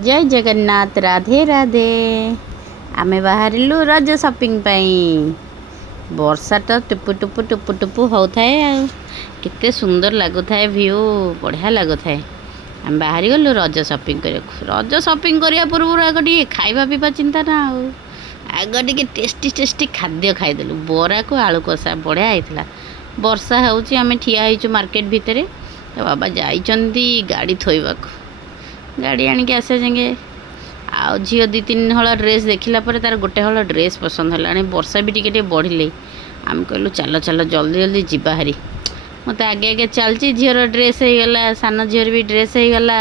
जय जगन्नाथ राधे राधे आमे बाहरिलु रज शॉपिंग पाई वर्षा तो टुपु टुपु टुपु टुपु होताए आ केते सुंदर लागुथाए व्यू बढ़िया लागुथाए आम बाहरी गलु रज शॉपिंग करिया पूर्व आग टे खाइबा पीवा चिंता ना आग टे टेस्टी टेस्टी खाद्य खाईदेलु बरा को आलू कषा बढ़िया होता वर्षा होउची आमे ठिया होइछु मार्केट भितर तो बाबा जाइचंदी गाड़ी थोइबाकू गाड़ी आणिक आसे जाए आ झील दी तीन हल ड्रेस देखला पर तार गोटे हल ड्रेस पसंद है वर्षा भी टिके बढ़िले आम कहलु चल चल जल्दी जल्दी जीवा हारी मत आगे आगे चलती झीर ड्रेस हो गला सान झीर भी ड्रेस हो गला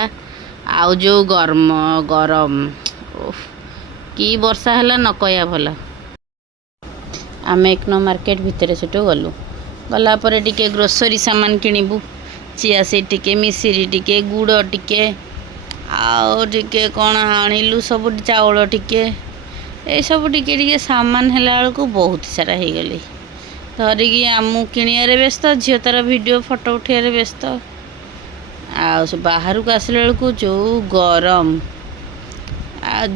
आउ जो गरम गरम कि वर्षा है न कया भला आम एक न मार्केट भितर सेठू गलु गलापर टिके ग्रोसरी सामान किणबू चिया सीड टिके मिश्री टिके गुड़ टिके आउ टिके कौन आणिलु सब चाउल टिके ये सब टिके टिके सामान है बेलू बहुत सारा हो गली धरिकी आमू किणियारे व्यस्त झील तार वीडियो फोटो उठाइबार व्यस्त बाहर को आसला बेलू जो गरम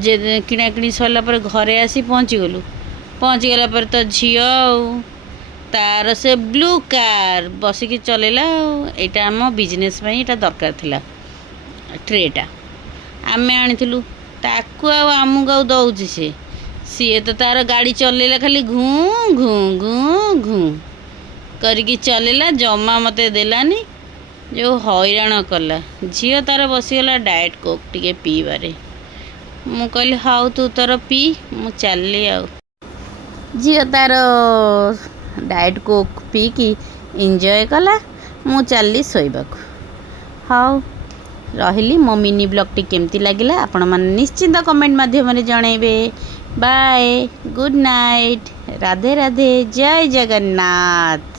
जे किणाकिणी सरला घरे आसी पहुँचीगला पर तो झील तार से ब्लू कार बसिकी चलेला यहाँ आम बिजनेस यहाँ दरकार थिला ट्रेटा आमे आनीलु ताकू आमको दौची सी तो तार गाड़ी चलेला खाली घूँ घूँ घूँ घूँ करिकी चलेला जमा मते देलानी जो हैरान कला झील तार बसीगला डाएट कोक टिके पीबारे मु कहली हाउ तू तोर पी मु चलली आ झील तार डाएट कोक पी की एंजॉय कला मु चलली शोइबाकू हाउ रही मो मिनी ब्लॉग केमती लगिला आपण मैंने निश्चिंत कमेंट माध्यम जनइबे bye good night Radhe Radhe जय जगन्नाथ।